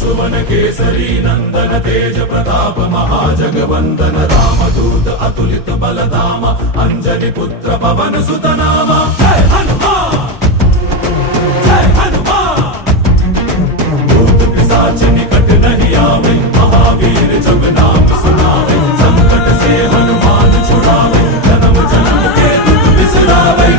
सुवन केसरी नंदन तेज प्रताप महाजगवंदन रामदूत अतुलित बलधाम अंजनी पुत्र पवन सुत नाम जय हनुमान जय हनुमान। भूत पिशाच निकट नहीं आवे महावीर जब नाम सुनावे संकट से हनुमान छुड़ावे जन्म जन्म के दुख बिसरावे।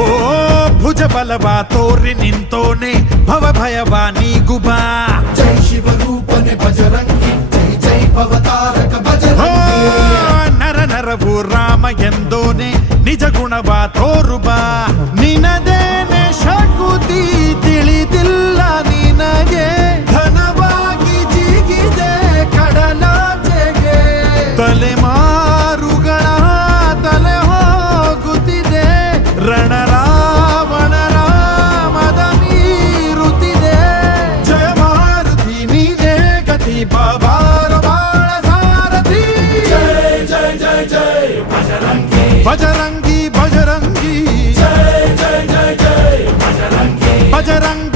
ಓ ಭುಜ ಬಲವಾ ತೋರಿ ನಿಂತೋನೆ ಭವ ಭಯವಾ ನೀಗುಬಾ ಜೈ ಶಿವ ರೂಪನೆ ಬಜರಂಗಿ ಜೈ ಜೈ ಭವತಾರಕ ಬಜರಂಗಿ ನರ ನರವು ರಾಮ ಎಂದೋನೆ ನಿಜ ಗುಣವಾ ತೋರುಬಾ ನಿನದೇನೆ ಶಕುತಿ ತಿಳಿದಿಲ್ಲ ನಿನಗೆ ಘನವಾಗಿ ಜಿಗಿದೆ ಕಡಲಾಚೆಗೆ ತಲೆಮಾರುಗಳ ತಲೆ ಹೋಗುತ್ತಿದೆ ರಣರಾವಣರ ಮದ ಮೀರುತ್ತಿದೆ ಜಯ ಮಾರುತಿ ನೀನೇ ಗತಿ ಬಾಬಾರ ಬಾಳ ಸಾರಥಿ जय जय जय जय बजरंगी ಬಜರಂಗಿ ಬಜರಂಗಿ जय जय जय जय बजरंगी ಬಜರಂಗಿ